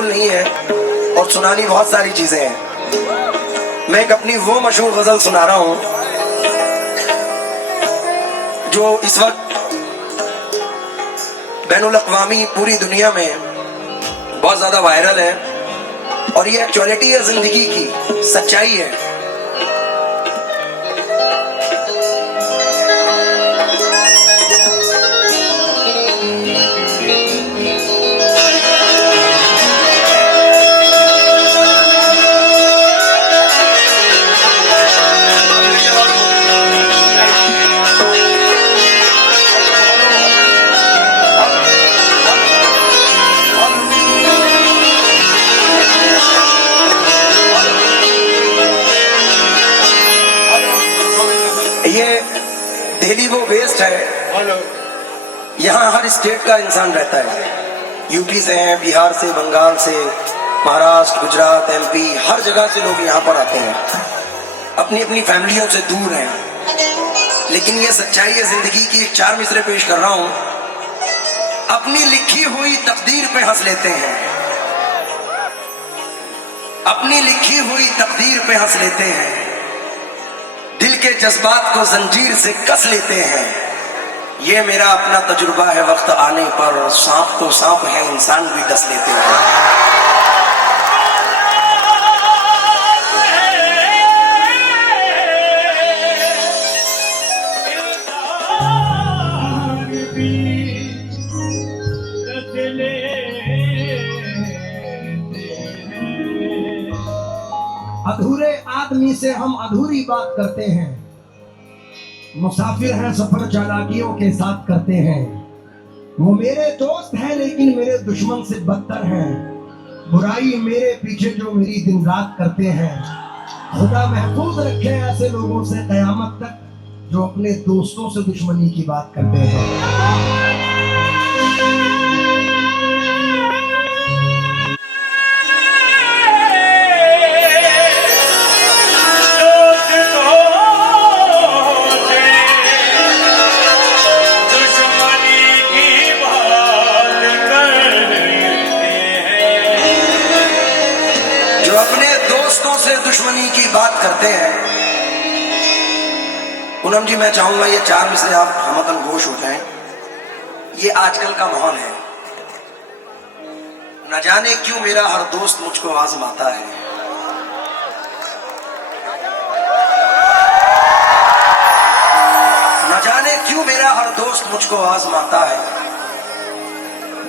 बिल्कुल नहीं है और सुनानी बहुत सारी चीजें हैं। मैं एक अपनी वो मशहूर गजल सुना रहा हूं जो इस वक्त बैनुल अक़वामी पूरी दुनिया में बहुत ज्यादा वायरल है और ये एक्चुअलिटी है, जिंदगी की सच्चाई है। ये दिल्ली वो वेस्ट है, यहाँ हर स्टेट का इंसान रहता है। यूपी से हैं, बिहार से, बंगाल से, महाराष्ट्र, गुजरात, एमपी, हर जगह से लोग यहाँ पर आते हैं, अपनी अपनी फैमिलियों से दूर हैं। लेकिन ये सच्चाई है जिंदगी की। एक 4 मिसरे पेश कर रहा हूं। अपनी लिखी हुई तकदीर पे हंस लेते हैं, अपनी लिखी हुई तकदीर पे हंस लेते हैं, दिल के जज्बात को जंजीर से कस लेते हैं। ये मेरा अपना तजुर्बा है, वक्त आने पर सांप तो सांप है, इंसान भी डस लेते हैं। अधूरे आदमी से हम अधूरी बात करते हैं, मुसाफिर हैं सफर चालाकियों के साथ करते हैं। वो मेरे दोस्त हैं लेकिन मेरे दुश्मन से बदतर हैं, बुराई मेरे पीछे जो मेरी दिन रात करते हैं। खुदा महफूज रखे ऐसे लोगों से कयामत तक जो अपने दोस्तों से दुश्मनी की बात करते हैं। दुश्मनी की बात करते हैं। पूनम जी, मैं चाहूंगा ये 4 मिसरे आप हमकन गोश हो जाएं। ये आजकल का माहौल है। न जाने क्यों मेरा हर दोस्त मुझको आजमाता है, न जाने क्यों मेरा हर दोस्त मुझको आजमाता है।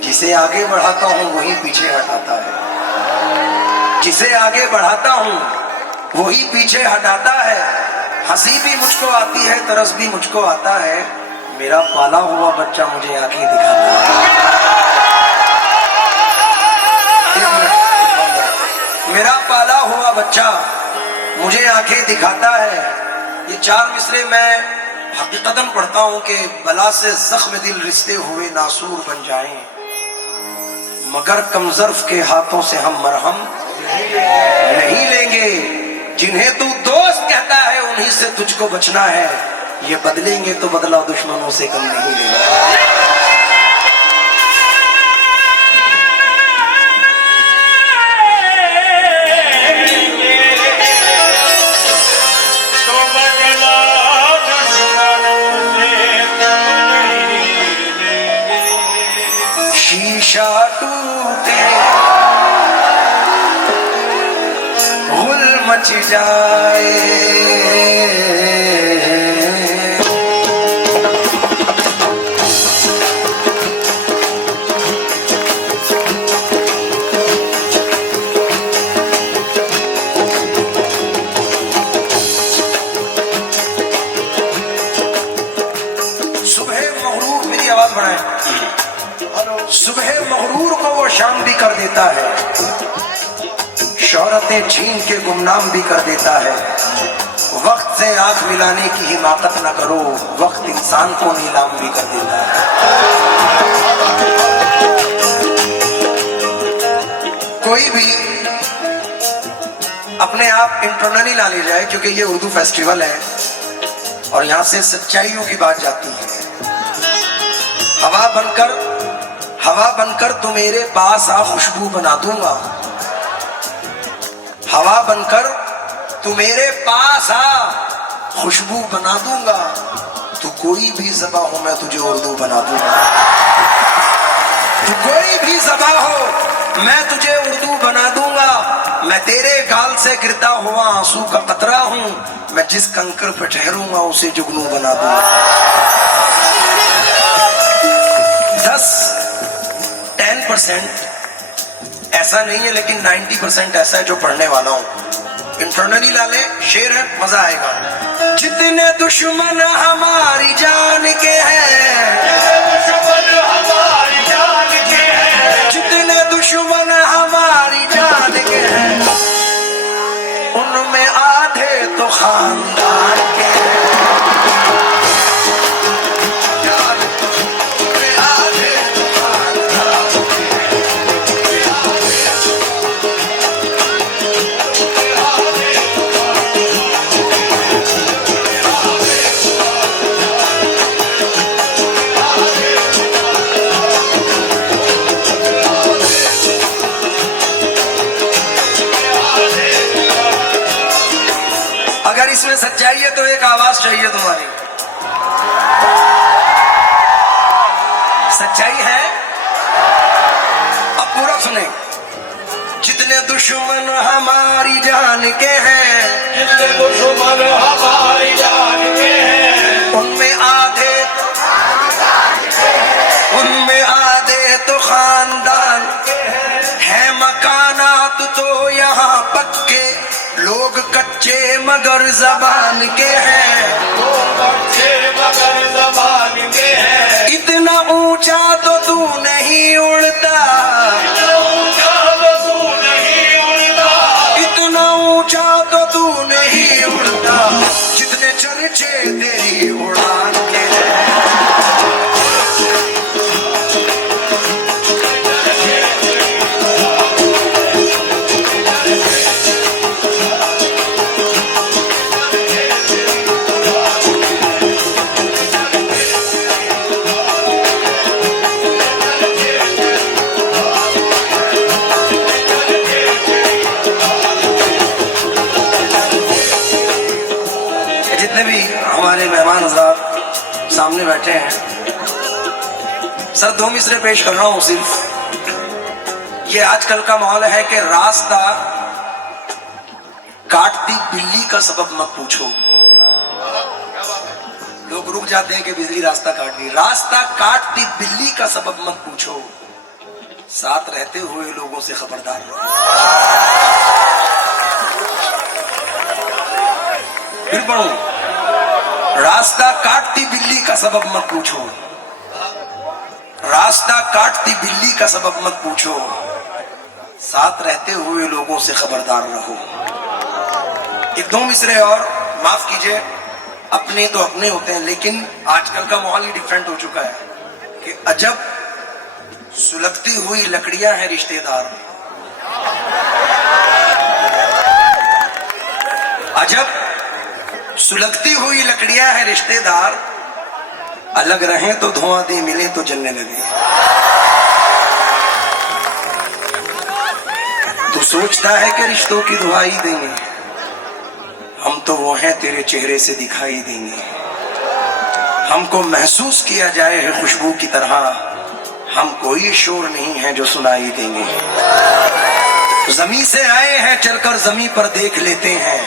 जिसे आगे बढ़ाता हूं वही पीछे हटाता है, जिसे आगे बढ़ाता हूं वही पीछे हटाता है। हंसी भी मुझको आती है, तरस भी मुझको आता है। मेरा पाला हुआ बच्चा मुझे आंखें दिखाता है। मेरा पाला हुआ बच्चा मुझे आंखें दिखाता है। ये 4 मिसरे मैं हकीकतन पढ़ता हूं कि बला से जख्म दिल रिश्ते हुए नासूर बन जाएं, मगर कमजर्फ के हाथों से हम मरहम नहीं लेंगे। जिन्हें तू दोस्त कहता है उन्हीं से तुझको बचना है, ये बदलेंगे तो बदला दुश्मनों से कम नहीं लेंगे। शीशा टूटे मच जाए, सुबह मगरूर, मेरी आवाज बढ़ाएं, सुबह मगरूर को वो शाम भी कर देता है, शौहरतें छीन के गुमनाम भी कर देता है। वक्त से आंख मिलाने की हिमाकत न करो, वक्त इंसान को नीलाम भी कर देता है। कोई भी अपने आप इंटरनली ना ले जाए, क्योंकि ये उर्दू फेस्टिवल है और यहाँ से सच्चाइयों की बात जाती है। हवा बनकर हवा बनकर तू मेरे पास आ, खुशबू बना दूंगा। हवा बनकर तू मेरे पास आ, खुशबू बना दूंगा। तू कोई भी ज़बा हो मैं तुझे उर्दू बना दूंगा। तू कोई भी ज़बा हो मैं तुझे उर्दू बना दूंगा। मैं तेरे गाल से गिरता हुआ आंसू का कतरा हूं। मैं जिस कंकर पे ठहरूंगा उसे जुगनू बना दूंगा। 10% ऐसा नहीं है, लेकिन 90% ऐसा है जो पढ़ने वाला हूं। इंटरनली ला ले, शेर है, मजा आएगा। जितने दुश्मन हमारी जान के हैं, जितने दुश्मन हमारी जान के हैं, उनमें आधे तो खानदान के हैं। अगर इसमें सच्चाई है तो एक आवाज चाहिए तुम्हारी। सच्चाई है? अब पूरा सुने। जितने दुश्मन हमारी जान के हैं, जितने दुश्मन हमारी जान के हैं, उनमें आधे तो खानदान है। मकानात तो यहाँ पक्के, लोग कच्चे मगर जबान के हैं। लोग बच्चे मगर जबान के हैं। इतना ऊंचा तो तू नहीं उड़ता, इतना ऊंचा तो तू नहीं उड़ता, इतना ऊंचा तो तू नहीं उड़ता, जितने चर्चे तेरी उड़ान के हैं। जितने भी हमारे मेहमान हज़रात सामने बैठे हैं, सर 2 मिसरे पेश कर रहा हूं सिर्फ। ये आजकल का माहौल है कि रास्ता काटती बिल्ली का सबब मत पूछो। लोग रुक जाते हैं कि बिजली रास्ता काट रही। रास्ता काटती बिल्ली का सबब मत पूछो, साथ रहते हुए लोगों से खबरदार रहो। फिर पढ़ो। रास्ता काटती बिल्ली का सबब मत पूछो, रास्ता काटती बिल्ली का सबब मत पूछो, साथ रहते हुए लोगों से खबरदार रहो। एक 2 मिसरे और, माफ कीजिए, अपने तो अपने होते हैं, लेकिन आजकल का माहौल ही डिफरेंट हो चुका है कि अजब सुलगती हुई लकड़ियां हैं रिश्तेदार। अजब सुलगती हुई लकड़ियां हैं रिश्तेदार, अलग रहें तो धुआं दे, मिले तो जलने लगे। तू सोचता है कि रिश्तों की दुआई देंगे, हम तो वो हैं तेरे चेहरे से दिखाई देंगे। हमको महसूस किया जाए है खुशबू की तरह, हम कोई शोर नहीं है जो सुनाई देंगे। जमी से आए हैं चलकर जमी पर देख लेते हैं,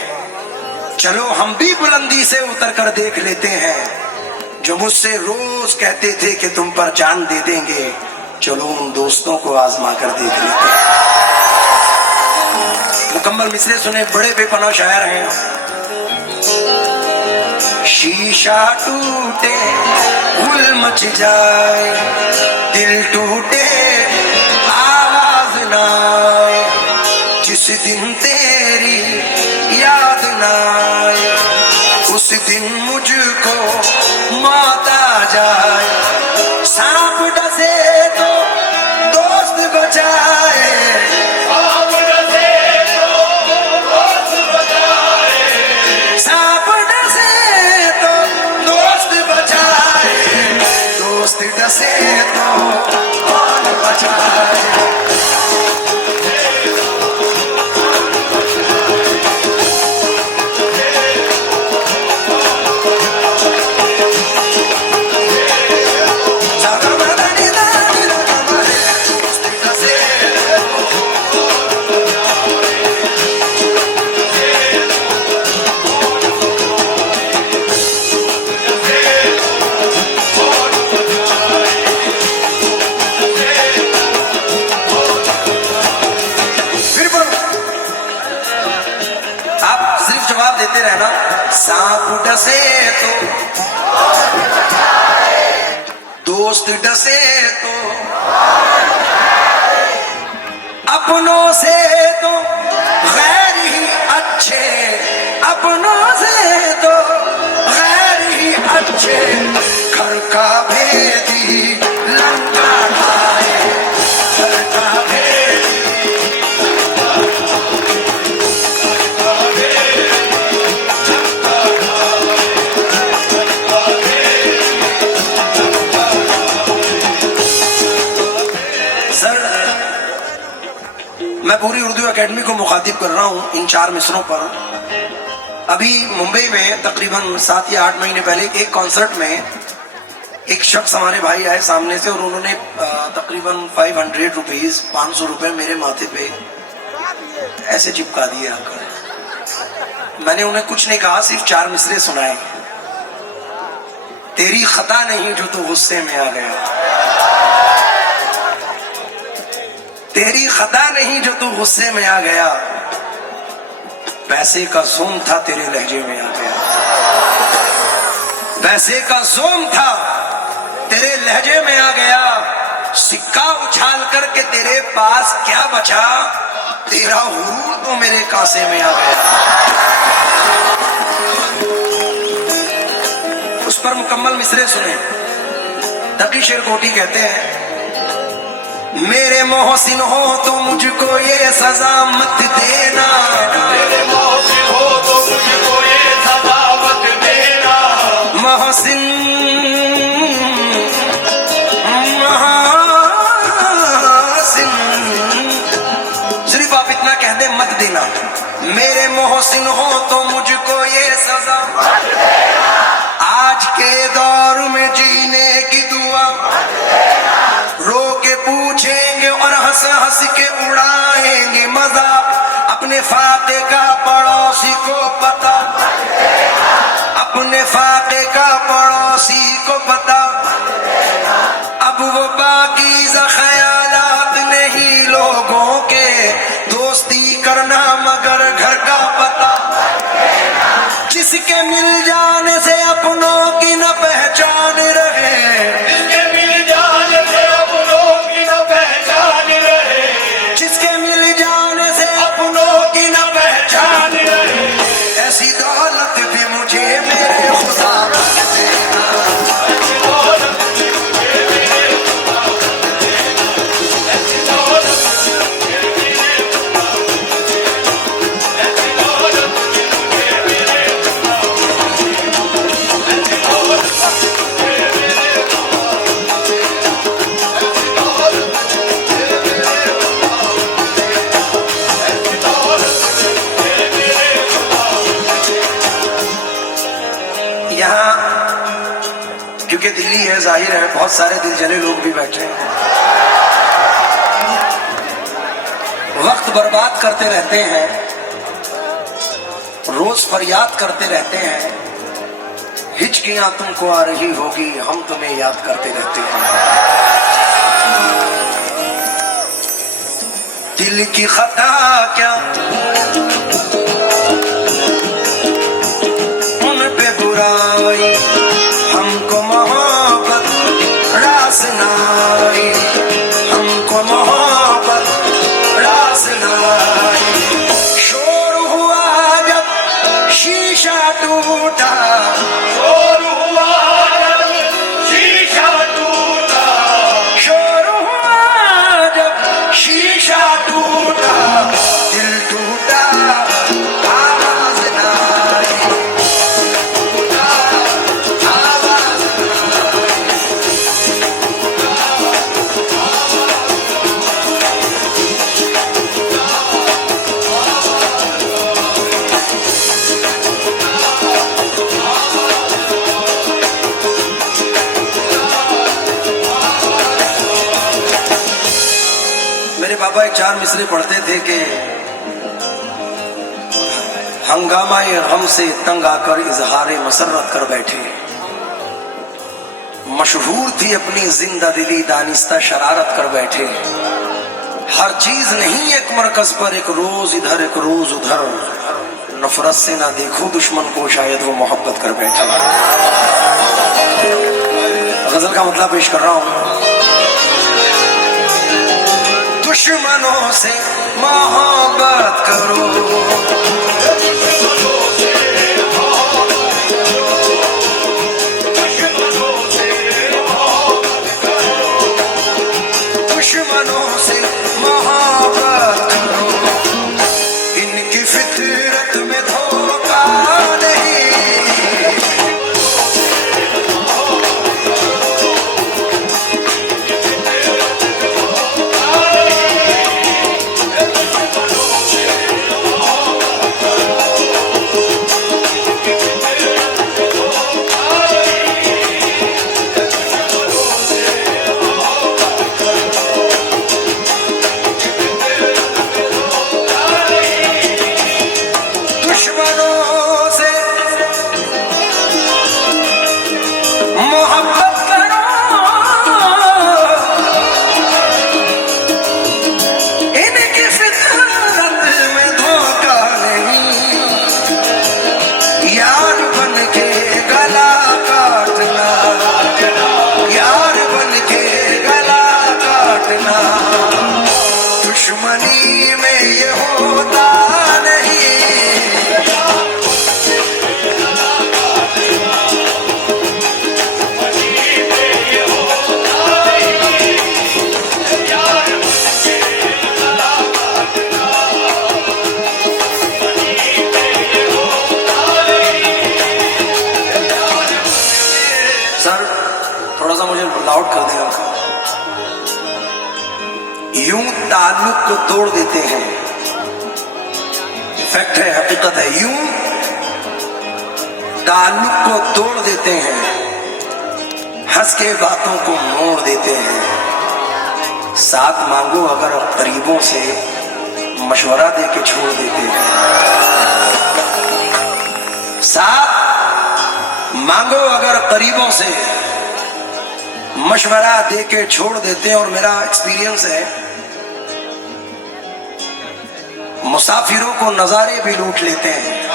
चलो हम भी बुलंदी से उतर कर देख लेते हैं। जो मुझसे रोज कहते थे कि तुम पर जान दे देंगे, चलो उन दोस्तों को आजमा कर देख लेते हैं। मुकम्मल मिसरे सुने, बड़े बेपनाह शायर हैं। शीशा टूटे गुल मच जाए, दिल टूटे आवाज ना आए, जिस दिन तेरी याद ना आए उस दिन मुझको मौत आ जाए। सांप डसे तो दोस्त बचाए, सांप डसे तो दोस्त बचाए, सांप डसे तो दोस्त बचाए, दोस्त डसे तो बचाए। फिर बोलो, आप सिर्फ जवाब देते रहना। सांप डसे तो, दोस्त डसे तो, अपनों से तो गैर ही अच्छे, अपनों से तो गैर ही अच्छे। घर का भेदी लंका ढाए, घर का भेदी। सर, मैं पूरी उर्दू एकेडमी को मुखातिब कर रहा हूं इन 4 मिसरों पर। अभी मुंबई में तकरीबन 7 या 8 महीने पहले एक कॉन्सर्ट में एक शख्स हमारे भाई आए सामने से और उन्होंने तकरीबन 500 रुपीज, 500 रुपए मेरे माथे पे ऐसे चिपका दिए आकर। मैंने उन्हें कुछ नहीं कहा, सिर्फ 4 मिसरे सुनाए। तेरी खता नहीं जो तू गुस्से में आ गया, तेरी खता नहीं जो तू गुस्से में आ गया। पैसे का जोम था तेरे लहजे में आ गया, पैसे का जोम था तेरे लहजे में आ गया। सिक्का उछाल करके तेरे पास क्या बचा, तेरा हुरूर तो मेरे कांसे में आ गया। उस पर मुकम्मल मिसरे सुने। तकी शेर कोटी कहते हैं, मेरे मोहसिन हो तो मुझको ये सजा मत देना, मेरे मोहसिन हो तो मुझको ये सजा मत देना। मोहसिन सिर्फ आप इतना कह दे मत देना। मेरे मोहसिन हो तो मुझको ये सजा मत देना। आज के दौर में जीने की दुआ रो के पूछेंगे और हंस हंस के उड़ाएंगे मजा। अपने फाके का पड़ोसी को पता, अपने फाके का पड़ोसी को पता। अब वो बाकीज़ा ख्यालात नहीं लोगों के, दोस्ती करना मगर घर का पता। जिसके मिल जाने से अपनों की न पहचान रहे, जिसके मिल जाने से अपनों की न पहचान रहे, जिसके मिल जाने से अपनों की न पहचान रहे। ऐसी दौलत भी मुझे मेरे खुदा बख्श देना। ऐसी दौलत भी मुझे मेरे खुदा बख्श देना। ऐसी दौलत भी मुझे मेरे खुदा बख्श देना। ऐसी दौलत भी मुझे मेरे खुदा बख्श देना। ऐसी दौलत भी मुझे मेरे खुदा बख्श देना। ऐसी दौलत भी मुझे मेरे खुदा बख्श देना। ऐसी दौलत भी मुझे मेरे खुदा बख्श देना। यहाँ क्योंकि दिल्ली है, जाहिर है बहुत सारे दिल जले लोग भी बैठे हैं, वक्त बर्बाद करते रहते हैं, रोज फरियाद करते रहते हैं। हिचकियां तुमको आ रही होगी, हम तुम्हें याद करते रहते हैं। दिल की खता क्या उन पे बुराई, हमको मोहब्बत रास नाई, हमको मोहब्बत रास नाई। शोर हुआ जब शीशा टूटा, शोर हुआ जब शीशा टूटा, शोर हुआ जब शीशा टूटा, दिल टूटा आवाज नाई, टूटा बाबा एक 4 मिसरे पढ़ते थे कि हंगामाए गम से तंग आकर इजहारे मसरत कर बैठे, मशहूर थी अपनी जिंदा दिली दानिस्ता शरारत कर बैठे। हर चीज नहीं एक मरकज पर, एक रोज इधर एक रोज उधर, नफरत से ना देखो दुश्मन को शायद वो मोहब्बत कर बैठे। गजल का मतलब पेश कर रहा हूं। दुश्मनों से मोहब्बत करो, दुश्मनों से मोहब्बत करो, इनकी फितरत में धोखा नहीं। दुश्मनी में ये होता नहीं, सर थोड़ा सा मुझे लाउड कर दें उनका। यूं ताल्लुक को तोड़ देते हैं, फैक्ट है, हकीकत है। यूं ताल्लुक को तोड़ देते हैं, हंस के बातों को मोड़ देते हैं। साथ मांगो अगर करीबों से, मशवरा दे के छोड़ देते हैं। साथ मांगो अगर करीबों से, मशवरा दे के छोड़ देते हैं। और मेरा एक्सपीरियंस है, मुसाफिरों को नजारे भी लूट लेते हैं,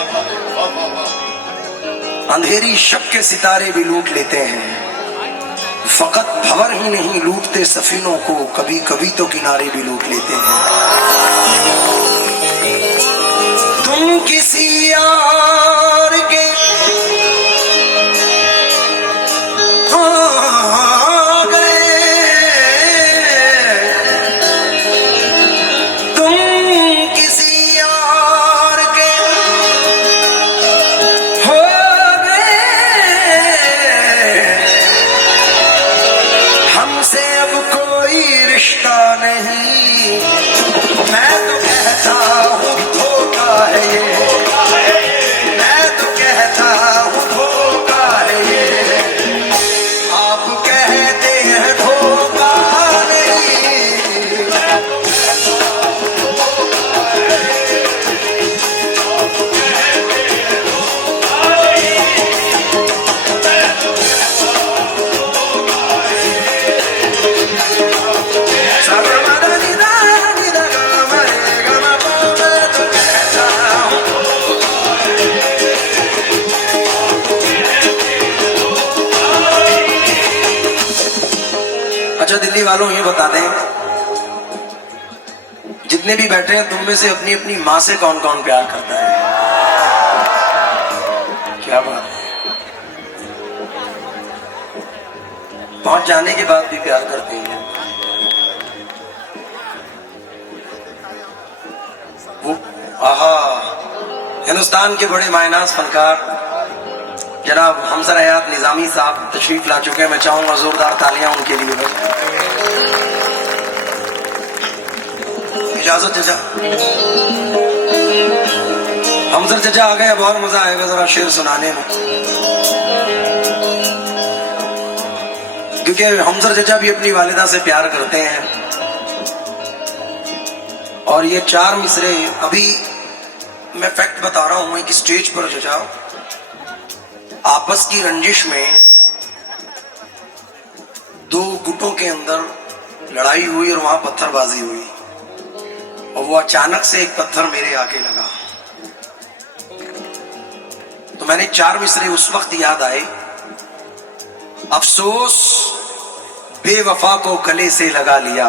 अंधेरी शब के सितारे भी लूट लेते हैं। फकत भंवर ही नहीं लूटते सफीनों को, कभी कभी तो किनारे भी लूट लेते हैं। तुम किसी यार के नहीं, मैं तो कहता हूँ धोखा है ये, मैं तो कहता हूँ धोखा है ये, आप कहते हैं धोखा नहीं। मैं तो कहता हूँ धोखा है, आप कहते हैं धोखा नहीं, मैं तो कहता हूँ धोखा है। अच्छा दिल्ली वालों ये बता दें, जितने भी बैठे हैं तुम में से अपनी अपनी माँ से कौन कौन प्यार करता है? क्या बात है, पहुंच जाने के बाद भी प्यार करते हैं। वो आहा, हिंदुस्तान के बड़े मायनाज फनकार जनाब हमसर हयात निजामी साहब तशरीफ ला चुके हैं। मैं चाहूंगा जोरदार तालियां उनके लिए। इजाजत चचा, हमसर चचा आ गए, बहुत मजा आएगा जरा शेर सुनाने में, क्योंकि हमसर चचा भी अपनी वालिदा से प्यार करते हैं। और ये 4 मिसरे अभी मैं फैक्ट बता रहा हूं कि स्टेज पर जजा आपस की रंजिश में 2 गुटों के अंदर लड़ाई हुई और वहां पत्थरबाजी हुई और वो अचानक से एक पत्थर मेरे आके लगा तो मैंने 4 मिसरे उस वक्त याद आए। अफसोस बेवफा को गले से लगा लिया,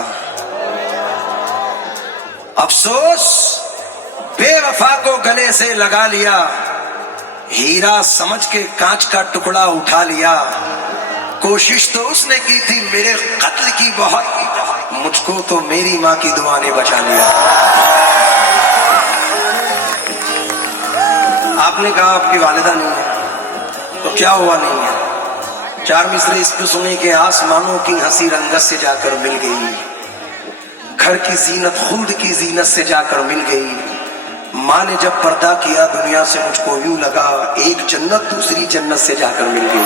अफसोस बेवफा को गले से लगा लिया, हीरा समझ के कांच का टुकड़ा उठा लिया। कोशिश तो उसने की थी मेरे कत्ल की बहुत, मुझको तो मेरी माँ की दुआ ने बचा लिया। आपने कहा आपकी वालिदा नहीं है तो क्या हुआ नहीं है? 4 मिसरे इस पे सुने के आसमानों की हंसी रंगत से जाकर मिल गई, घर की जीनत खुल्द की जीनत से जाकर मिल गई। माँ ने जब पर्दा किया दुनिया से मुझको यूं लगा एक जन्नत दूसरी जन्नत से जाकर मिल गई।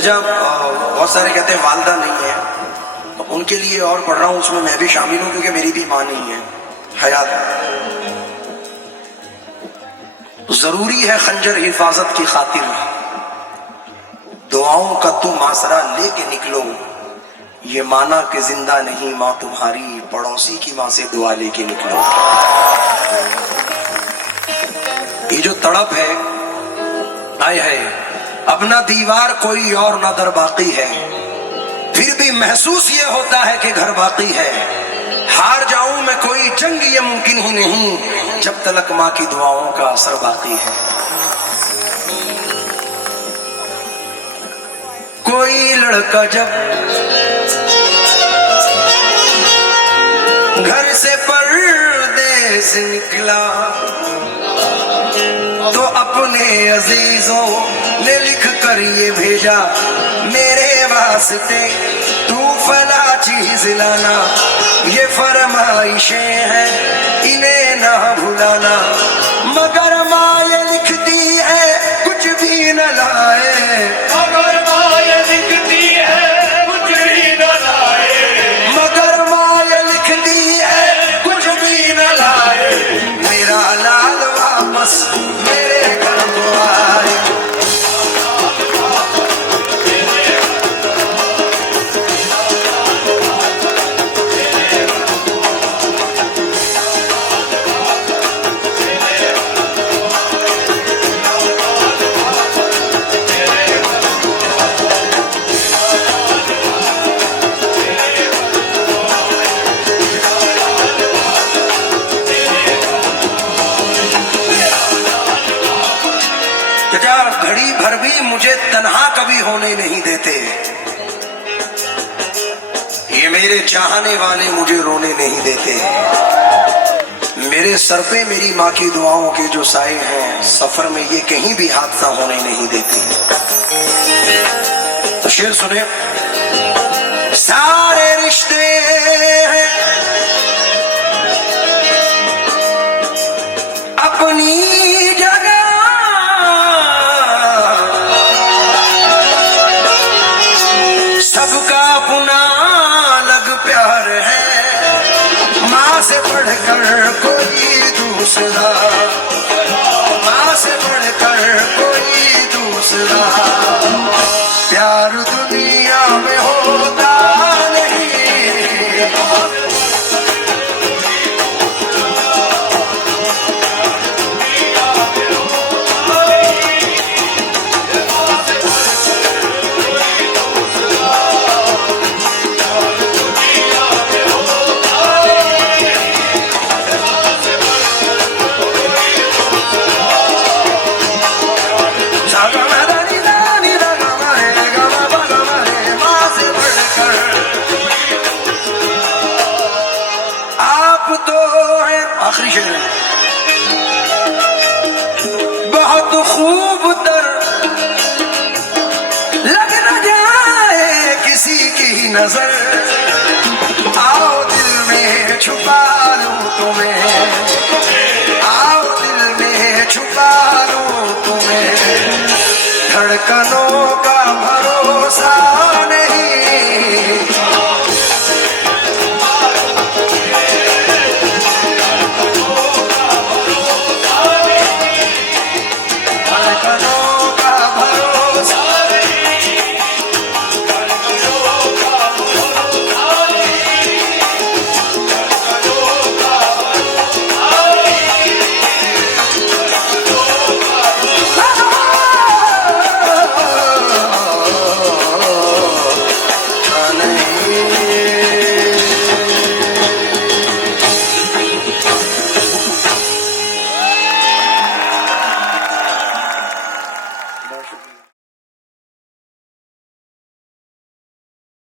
जब बहुत सारे कहते हैं वालिदा नहीं है तो उनके लिए और पढ़ रहा हूं, उसमें मैं भी शामिल हूं क्योंकि मेरी भी माँ नहीं है हयात। तो जरूरी है खंजर हिफाजत की खातिर, दुआओं का तुम आसरा लेके निकलो, ये माना कि जिंदा नहीं माँ तुम्हारी, पड़ोसी की माँ से दुआ लेके निकलो। ये जो तड़प है आए है, अपना दीवार कोई और ना दर बाकी है, फिर भी महसूस ये होता है कि घर बाकी है। हार जाऊं मैं कोई जंग ये मुमकिन ही नहीं, जब तलक माँ की दुआओं का असर बाकी है। कोई लड़का जब घर से परदेस निकला तो अपने अजीजों ने लिख कर ये भेजा, मेरे वास्ते तू फला चीज लाना, ये फरमाइशें हैं इन्हें ना भुलाना। मगर माँ ये लिखती है कुछ भी न लाए, मगर माँ ये लिखती है कुछ भी न लाए, मगर माँ ये लिखती है कुछ भी न लाए। मेरा लाल वापस मेरे घर को आए। घड़ी भर भी मुझे तन्हा कभी होने नहीं देते, ये मेरे चाहने वाले मुझे रोने नहीं देते। मेरे सर पे मेरी माँ की दुआओं के जो साए हैं, सफर में ये कहीं भी हादसा होने नहीं देते। तो शेर सुने, सारे रिश्ते हैं अपनी जगह, सबका अपना अलग प्यार है। माँ से बढ़कर कोई दूसरा, माँ से बढ़कर कोई दूसरा प्यार दुनिया में होता नहीं। आखिरी शेर बहुत खूब तर लग न जाए किसी की नजर, आओ दिल में छुपा लूं तुम्हें, आओ दिल में छुपा